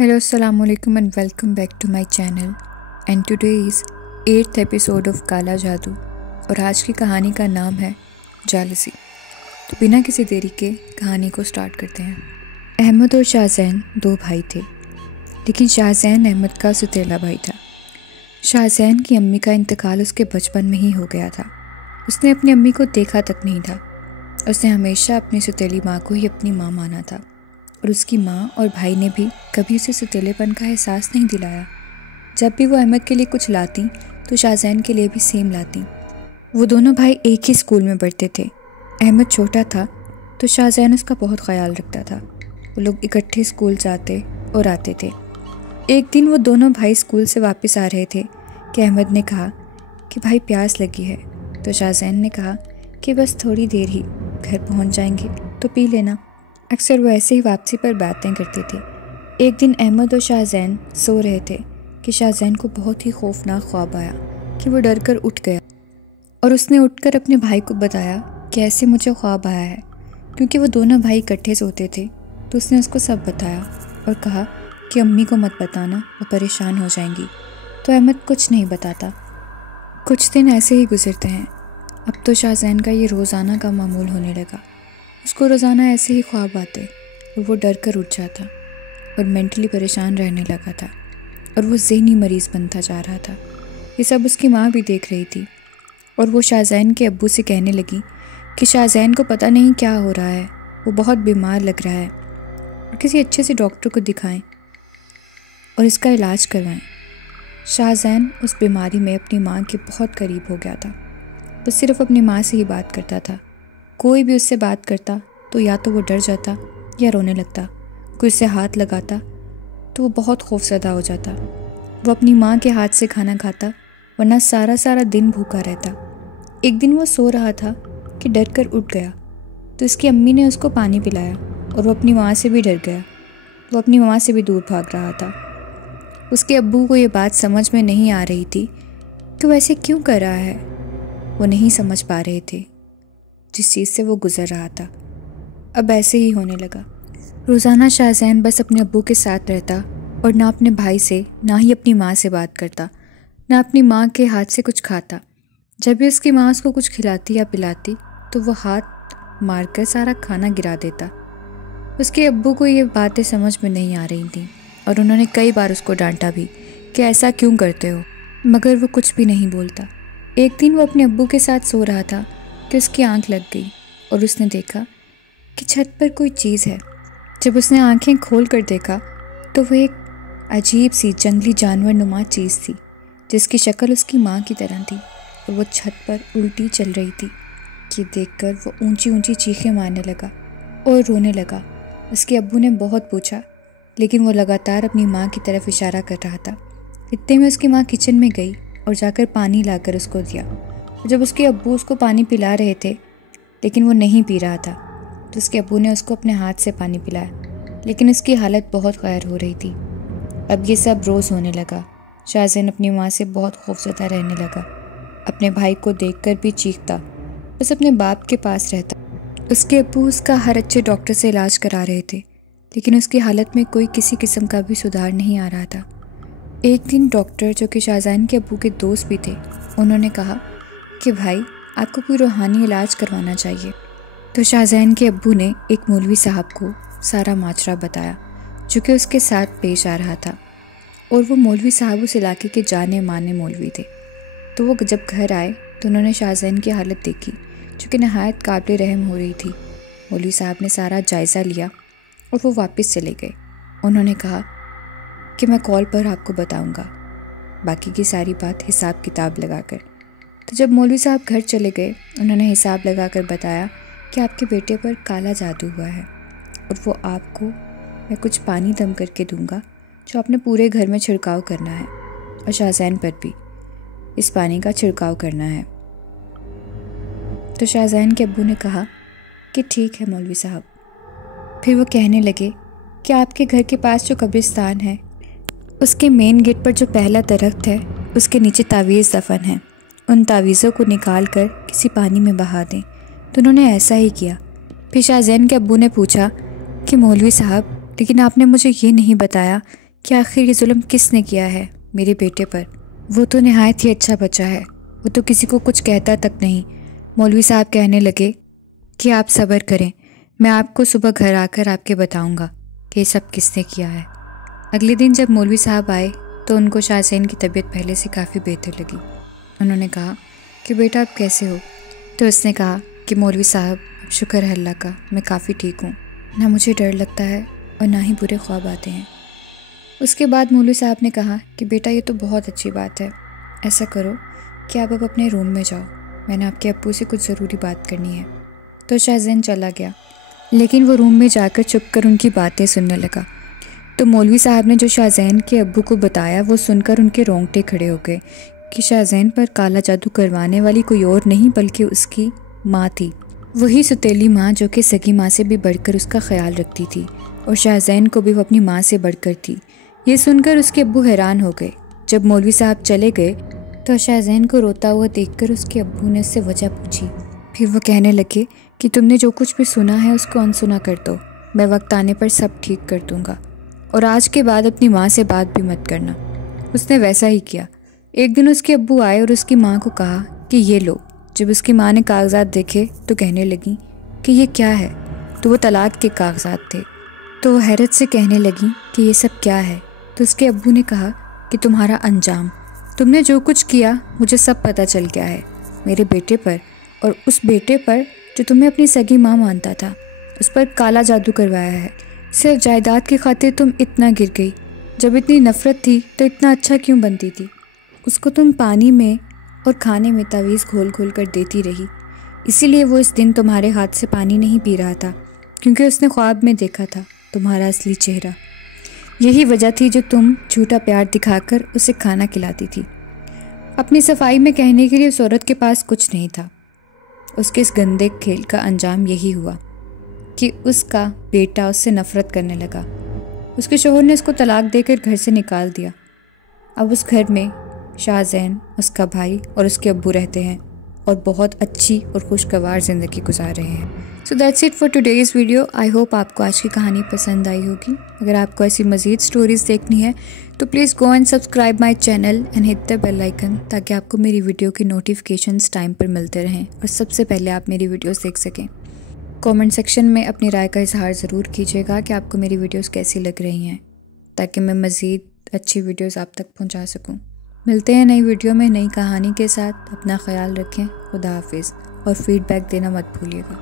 Hello, Assalamu alaikum and welcome back to my channel. And today is 8th episode of काला जादू और आज की कहानी का नाम है जालसी। तो बिना किसी देरी के कहानी को स्टार्ट करते हैं। अहमद और शाहज़ैन दो भाई थे, लेकिन शाहज़ैन अहमद का सुतीला भाई था। शाहज़ैन की अम्मी का इंतकाल उसके बचपन में ही हो गया था। उसने अपनी अम्मी को देखा तक नहीं था। उसने हमेशा अपनी सुतीली माँ को ही अपनी माँ माना था और उसकी माँ और भाई ने भी कभी उसे सुतीलेपन का एहसास नहीं दिलाया। जब भी वो अहमद के लिए कुछ लाती तो शाहज़ैन के लिए भी सेम लाती। वो दोनों भाई एक ही स्कूल में पढ़ते थे। अहमद छोटा था तो शाहज़ैन उसका बहुत ख्याल रखता था। वो लोग इकट्ठे स्कूल जाते और आते थे। एक दिन वो दोनों भाई स्कूल से वापस आ रहे थे कि अहमद ने कहा कि भाई प्यास लगी है, तो शाहज़ैन ने कहा कि बस थोड़ी देर ही, घर पहुंच जाएंगे तो पी लेना। अक्सर वो ऐसे ही वापसी पर बातें करते थे। एक दिन अहमद और शाहज़ैन सो रहे थे कि शाहज़ैन को बहुत ही खौफनाक ख्वाब आया कि वो डर कर उठ गया और उसने उठकर अपने भाई को बताया कि ऐसे मुझे ख्वाब आया है। क्योंकि वो दोनों भाई इकट्ठे सोते थे तो उसने उसको सब बताया और कहा कि अम्मी को मत बताना, वो परेशान हो जाएंगी। तो अहमद कुछ नहीं बताता। कुछ दिन ऐसे ही गुजरते हैं। अब तो शाहज़ैन का ये रोज़ाना का मामूल होने लगा। उसको रोज़ाना ऐसे ही ख्वाब आते और वो डर कर उठ जाता और मेंटली परेशान रहने लगा था और वो ज़हनी मरीज़ बनता जा रहा था। ये सब उसकी माँ भी देख रही थी और वो शाहज़ैन के अब्बू से कहने लगी कि शाहज़ैन को पता नहीं क्या हो रहा है, वो बहुत बीमार लग रहा है और किसी अच्छे से डॉक्टर को दिखाएं और इसका इलाज करवाएं। शाहज़ैन उस बीमारी में अपनी माँ के बहुत करीब हो गया था। वो सिर्फ़ अपनी माँ से ही बात करता था। कोई भी उससे बात करता तो या तो वो डर जाता या रोने लगता। कोई उससे हाथ लगाता तो वो बहुत खौफज़दा हो जाता। वो अपनी माँ के हाथ से खाना खाता, वरना सारा सारा दिन भूखा रहता। एक दिन वो सो रहा था कि डर कर उठ गया तो उसकी अम्मी ने उसको पानी पिलाया और वो अपनी माँ से भी डर गया। वो अपनी माँ से भी दूर भाग रहा था। उसके अब्बू को ये बात समझ में नहीं आ रही थी कि वो ऐसे क्यों कर रहा है। वो नहीं समझ पा रहे थे जिस चीज़ से वो गुज़र रहा था। अब ऐसे ही होने लगा। रोज़ाना शाहज़ैन बस अपने अब्बू के साथ रहता और ना अपने भाई से, ना ही अपनी माँ से बात करता, ना अपनी माँ के हाथ से कुछ खाता। जब भी उसकी माँ उसको कुछ खिलाती या पिलाती तो वो हाथ मारकर सारा खाना गिरा देता। उसके अब्बू को ये बातें समझ में नहीं आ रही थीं और उन्होंने कई बार उसको डांटा भी कि ऐसा क्यों करते हो, मगर वो कुछ भी नहीं बोलता। एक दिन वो अपने अब्बू के साथ सो रहा था कि उसकी आंख लग गई और उसने देखा कि छत पर कोई चीज़ है। जब उसने आंखें खोल कर देखा तो वो एक अजीब सी जंगली जानवर नुमा चीज़ थी जिसकी शक्ल उसकी माँ की तरह थी और वो छत पर उल्टी चल रही थी। ये देखकर वो ऊंची ऊंची चीखें मारने लगा और रोने लगा। उसके अब्बू ने बहुत पूछा, लेकिन वो लगातार अपनी माँ की तरफ इशारा कर रहा था। इतने में उसकी माँ किचन में गई और जाकर पानी लाकर उसको दिया। जब उसके अब्बू उसको पानी पिला रहे थे लेकिन वो नहीं पी रहा था तो उसके अब्बू ने उसको अपने हाथ से पानी पिलाया, लेकिन उसकी हालत बहुत गैर हो रही थी। अब ये सब रोज़ होने लगा। शाहज़ैन अपनी माँ से बहुत खौफज़दा रहने लगा। अपने भाई को देखकर भी चीखता, बस अपने बाप के पास रहता। उसके अब्बू उसका हर अच्छे डॉक्टर से इलाज करा रहे थे, लेकिन उसकी हालत में कोई किसी किस्म का भी सुधार नहीं आ रहा था। एक दिन डॉक्टर, जो कि शाहज़ैन के अब्बू के दोस्त भी थे, उन्होंने कहा कि भाई आपको कोई रूहानी इलाज करवाना चाहिए। तो शाहज़ैन के अब्बू ने एक मौलवी साहब को सारा माजरा बताया जो कि उसके साथ पेश आ रहा था, और वो मौलवी साहब उस इलाके के जाने माने मौलवी थे। तो वो जब घर आए तो उन्होंने शाहज़ैन की हालत देखी जो कि नहायत काबिल रहम हो रही थी। मौलवी साहब ने सारा जायज़ा लिया और वो वापस चले गए। उन्होंने कहा कि मैं कॉल पर आपको बताऊंगा बाकी की सारी बात हिसाब किताब लगाकर। तो जब मौलवी साहब घर चले गए, उन्होंने हिसाब लगाकर बताया कि आपके बेटे पर काला जादू हुआ है और वो आपको मैं कुछ पानी दम करके दूंगा जो आपने पूरे घर में छिड़काव करना है और शाहज़ैन पर भी इस पानी का छिड़काव करना है। तो शाहज़ैन के अब्बू ने कहा कि ठीक है मौलवी साहब। फिर वो कहने लगे कि आपके घर के पास जो कब्रिस्तान है उसके मेन गेट पर जो पहला दरख्त है उसके नीचे तावीज़ दफन है। उन तावीज़ों को निकाल कर किसी पानी में बहा दें। तो उन्होंने ऐसा ही किया। फिर शाहज़ैन के अब्बू ने पूछा कि मौलवी साहब, लेकिन आपने मुझे ये नहीं बताया کہ آخر یہ ظلم کس نے کیا ہے میرے بیٹے پر۔ وہ تو نہایت ہی اچھا بچہ ہے، وہ تو کسی کو کچھ کہتا تک نہیں۔ مولوی صاحب کہنے لگے کہ آپ صبر کریں، میں آپ کو صبح گھر آ کر آپ کے بتاؤں گا کہ یہ سب کس نے کیا ہے۔ اگلے دن جب مولوی صاحب آئے تو ان کو شاہ زین کی طبیعت پہلے سے کافی بہتر لگی۔ انہوں نے کہا کہ بیٹا آپ کیسے ہو؟ تو اس نے کہا کہ مولوی صاحب اب شکر ہے اللہ کا، میں کافی ٹھیک ہوں، نہ مجھے ڈر لگتا ہے اور نہ ہی برے خواب آتے ہیں۔ اس کے بعد مولوی صاحب نے کہا کہ بیٹا یہ تو بہت اچھی بات ہے، ایسا کرو کہ آپ اب اپنے روم میں جاؤ، میں نے آپ کے ابو سے کچھ ضروری بات کرنی ہے۔ تو شاہ زین چلا گیا، لیکن وہ روم میں جا کر چھپ کر ان کی باتیں سننے لگا۔ تو مولوی صاحب نے جو شاہ زین کے ابو کو بتایا وہ سن کر ان کے رونگٹے کھڑے ہو گئے کہ شاہ زین پر کالا جادو کروانے والی کوئی اور نہیں بلکہ اس کی ماں تھی، وہی ستیلی ماں جو کہ سگی ماں سے بھی بڑھ کر اس کا خیال رکھتی تھی، اور شاہ زین کو بھی وہ اپنی ماں سے بڑھ کر تھی۔ یہ سن کر اس کے ابو حیران ہو گئے۔ جب مولوی صاحب چلے گئے تو شاہ زین کو روتا ہوا دیکھ کر اس کے ابو نے اس سے وجہ پوچھی۔ پھر وہ کہنے لگے کہ تم نے جو کچھ بھی سنا ہے اس کو انسنا کر دو، میں وقت آنے پر سب ٹھیک کر دوں گا، اور آج کے بعد اپنی ماں سے بات بھی مت کرنا۔ اس نے ویسا ہی کیا۔ ایک دن اس کے ابو آئے اور اس کی ماں کو کہا کہ یہ لو۔ جب اس کی ماں نے کاغذات دیکھے تو کہنے لگی کہ یہ کیا ہے؟ تو وہ طلاق کے کاغذات تھے۔ تو وہ حیرت سے کہنے لگی کہ یہ سب کیا ہے؟ تو اس کے ابو نے کہا کہ تمہارا انجام، تم نے جو کچھ کیا مجھے سب پتہ چل گیا ہے، میرے بیٹے پر اور اس بیٹے پر جو تمہیں اپنی سگی ماں مانتا تھا، اس پر کالا جادو کروایا ہے۔ صرف جائیداد کی خاطر تم اتنا گر گئی، جب اتنی نفرت تھی تو اتنا اچھا کیوں بنتی تھی؟ اس کو تم پانی میں اور کھانے میں تعویذ گھول گھول کر دیتی رہی، اسی لیے وہ اس دن تمہارے ہاتھ سے پانی نہیں پی رہا تھا، کیونکہ اس نے خواب میں دیکھا تھا تمہارا اصلی چہرہ۔ یہی وجہ تھی جو تم جھوٹا پیار دکھا کر اسے کھانا کھلاتی تھی۔ اپنی صفائی میں کہنے کے لیے اس عورت کے پاس کچھ نہیں تھا۔ اس کے اس گندے کھیل کا انجام یہی ہوا کہ اس کا بیٹا اس سے نفرت کرنے لگا۔ اس کے شوہر نے اس کو طلاق دے کر گھر سے نکال دیا۔ اب اس گھر میں شاہ زین، اس کا بھائی اور اس کے ابو رہتے ہیں اور بہت اچھی اور خوشگوار زندگی گزار رہے ہیں۔ So that's it for today's video. I hope آپ کو آج کی کہانی پسند آئی ہوگی۔ اگر آپ کو ایسی مزید سٹوریز دیکھنی ہے تو please go and subscribe my channel and hit the bell icon تاکہ آپ کو میری ویڈیو کی نوٹیفیکیشنز ٹائم پر ملتے رہیں اور سب سے پہلے آپ میری ویڈیوز دیکھ سکیں۔ کومنٹ سیکشن میں اپنی رائے کا اظہار ضرور کیجیے گا کہ آپ کو میری ویڈیوز کیسی لگ رہی ہیں تاکہ میں مزید اچھی ویڈیوز آپ تک پہنچا سکوں۔ ملتے ہیں نئی ویڈیو میں نئی کہانی کے ساتھ۔ اپنا خیال رکھیں۔ خدا حافظ، اور فیڈ بیک دینا مت بھولیے گا۔